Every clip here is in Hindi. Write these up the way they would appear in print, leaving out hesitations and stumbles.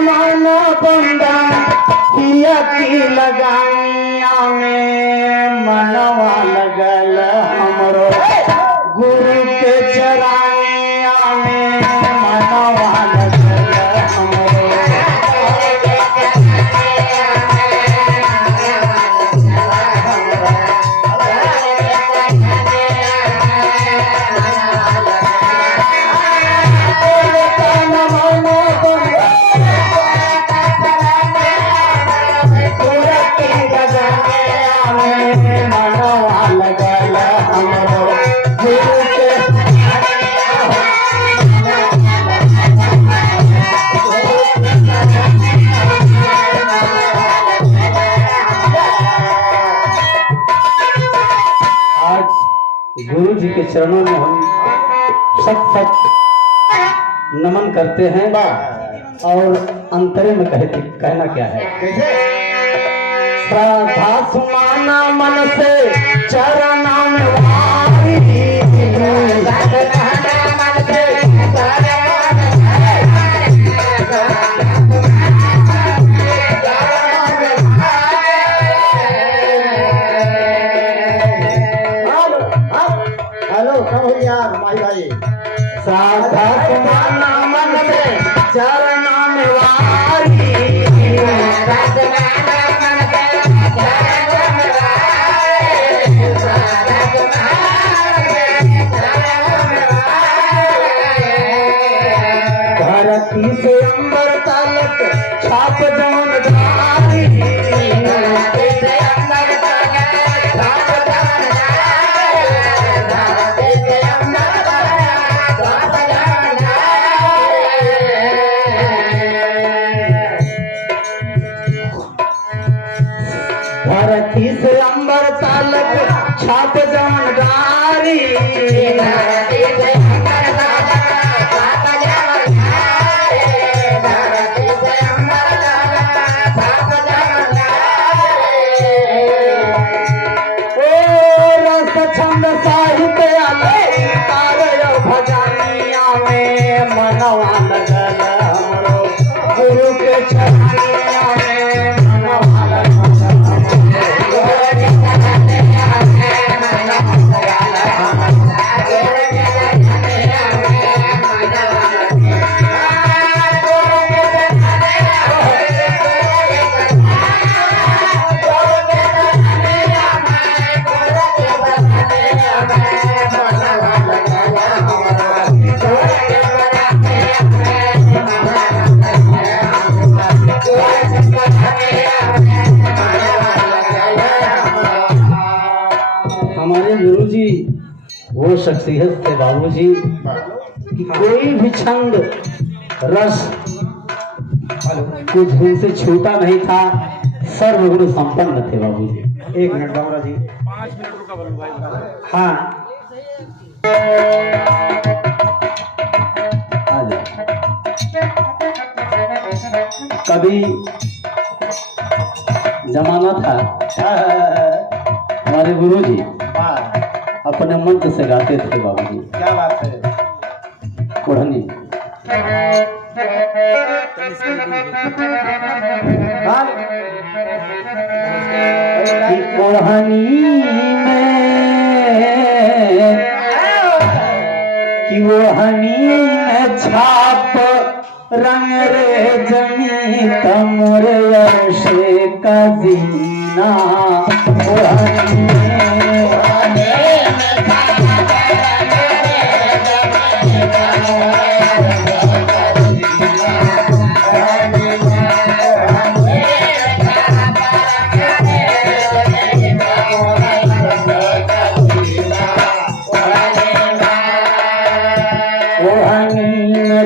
मानो बंधन किया की लगाइया में मनवा लगल हमरो गुरु के चराइया में मनवा लगल हमरो। गुरु जी के चरणों में हम सत नमन करते हैं और अंतरे में कहना क्या है। श्रद्धा सुमाना मन से चरणों में साधा सुमाना मन से चरणों में वारी धरती से अंबर तलक छाप जौन धारी धरती से अंबर तलक छाप जौन डारी रस छंद साहित्य अलंकार भजनिया में मनवा लगल हमरो गुरु के चरणिया में मनवा लगल। हमारे गुरु जी वो शख्सियत थे बाबूजी कि कोई भी छंद रस कुछ उनसे छूटा नहीं था, सर्वगुण संपन्न थे बाबूजी। 1 मिनट बाबूरा जी, 5 मिनट रुका बल्लू भाई। हाँ कभी जमाना था हमारे गुरु जी अपने मंत्र से गाते थे बाबूजी। क्या बात है। ओढ़नी ओढ़नी में छाप रंग रे जमी तमोरे से कजीना ओढ़नी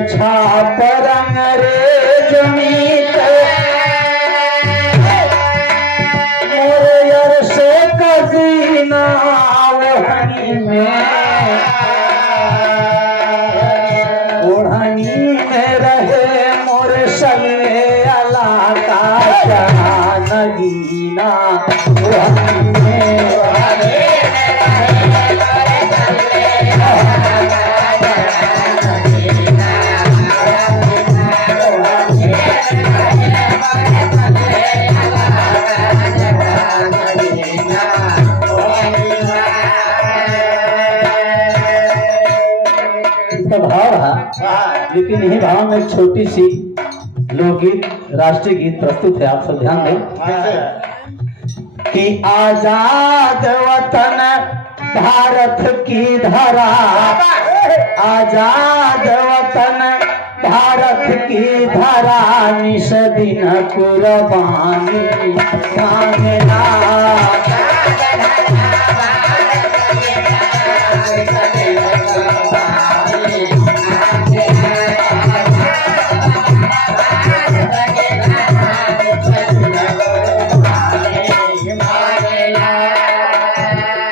छाप रंग रे जमीत मोरे यार से कजीना ओढ़नी में रहे मोरे सगे अला का नगीना ओढ़नी में इन्हीं भाव में एक छोटी सी लोकगीत राष्ट्रीय गीत प्रस्तुत है, आप सब ध्यान दें कि आजाद वतन भारत की धरा, आजाद वतन भारत की धरा, निश दिन कुर्बानी मांगना।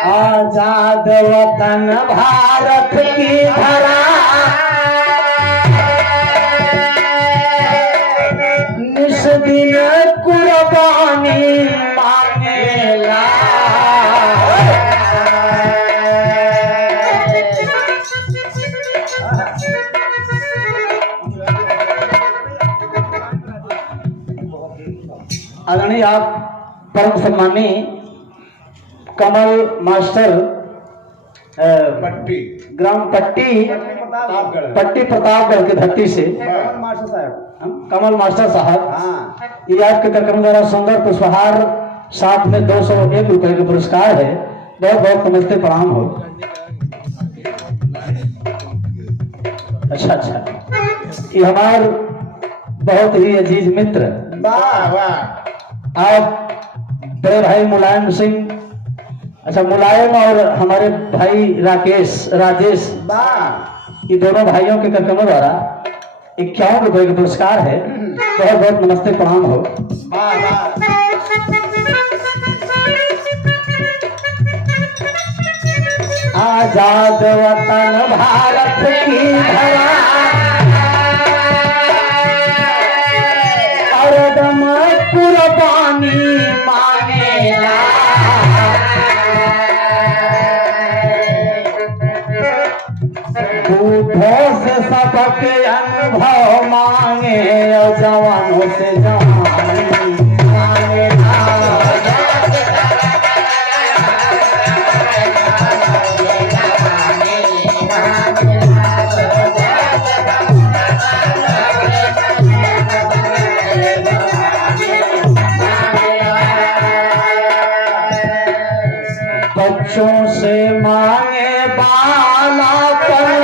आजाद वतन भारत की धरा, निस दिन कुर्बानी मांगेला। आदरणीय आप परम सम्मानीय कमल मास्टर पट्टी ग्राम पट्टी प्रतापगढ़ की धरती से कमल मास्टर साहब ये आपके कार्यक्रम द्वारा सुंदर पुष्पहार साथ में 201 रुपए के पुरस्कार है। बहुत बहुत नमस्ते प्रणाम हो। अच्छा ये हमारे बहुत ही अजीज मित्र आप बड़े भाई मुलायम सिंह, अच्छा मुलायम और हमारे भाई राजेश ये दोनों भाइयों के कार्यक्रमों द्वारा 51 रुपए का पुरस्कार है। बहुत बहुत नमस्ते प्रणाम हो। आजाद वतन भारत की धरा, हरदम कुर्बानी मांगेला। बूढ़ों से सबक अनुभव मांगे और जवानों से जवानी मांगेला। बच्चों से मांगे बालापन,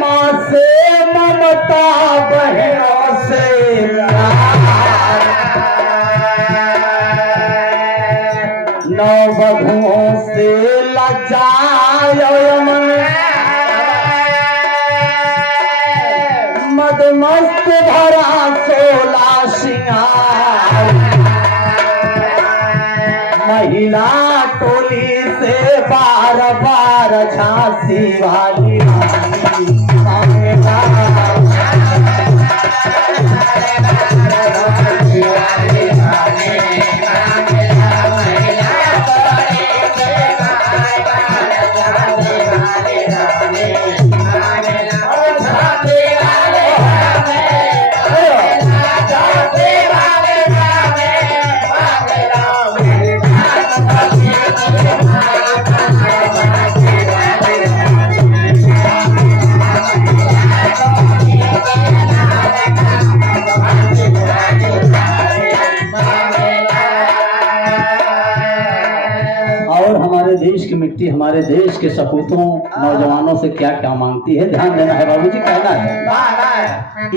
माँ से ममता बहनों से प्यार, नववधुओं से लज्जाए मन, मदमस्त भरा 16 श्रृंगार, महिला टोली से बार बार झांसी वाली मांगेला। देश की मिट्टी हमारे देश के सपूतों नौजवानों से क्या क्या मांगती है, ध्यान देना है बाबूजी। कहना है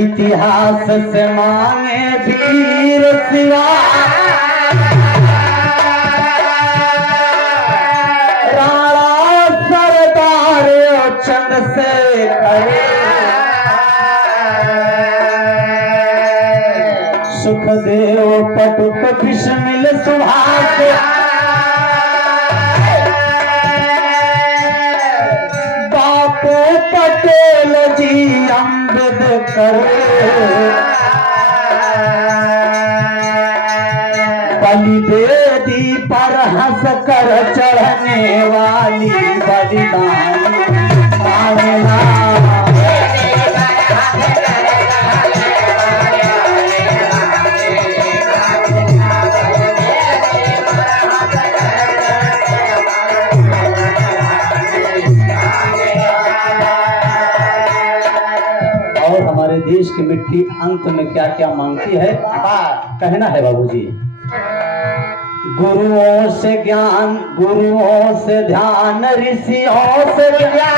इतिहास से मांगे वीर शिवा, राणा सरदार चंद्रशेखर, सुखदेव पटुक बिस्मिल सुभाष, पटेल जी अम्बेडकर, बलिवेदी पर हंस कर चढ़ने वाली बलिदानी मांगना। हमारे देश की मिट्टी अंत में क्या क्या मांगती है, कहना है बाबूजी। गुरुओं से ज्ञान, गुरुओं से ध्यान, ऋषियों से ज्ञान,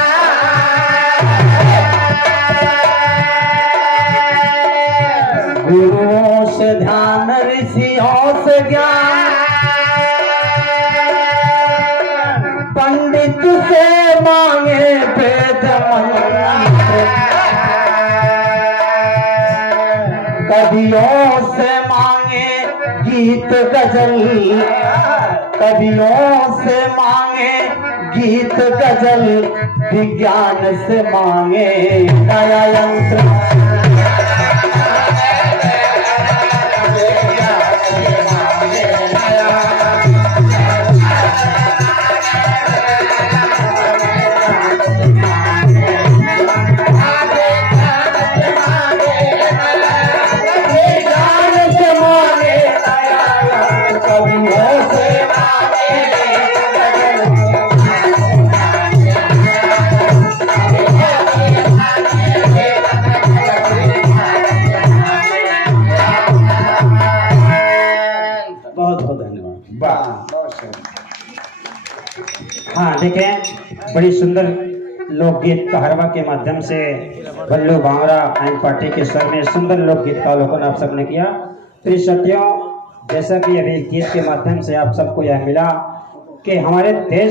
गुरुओं से ध्यान, ऋषियों से ज्ञान, पंडित से मांगे वेद मंत्र, कवियों से मांगे गीत गजल, कवियों से मांगे गीत गजल, विज्ञान से मांगे नया यंत्र। हाँ देखें, बड़ी सुंदर लोकगीत कहरवा के माध्यम से बल्लू भांगरा एंड पार्टी के स्वर में सुंदर लोकगीत का अवलोकन आप सबने किया। तो सत्यों, जैसा कि अभी गीत के माध्यम से आप सबको यह मिला कि हमारे देश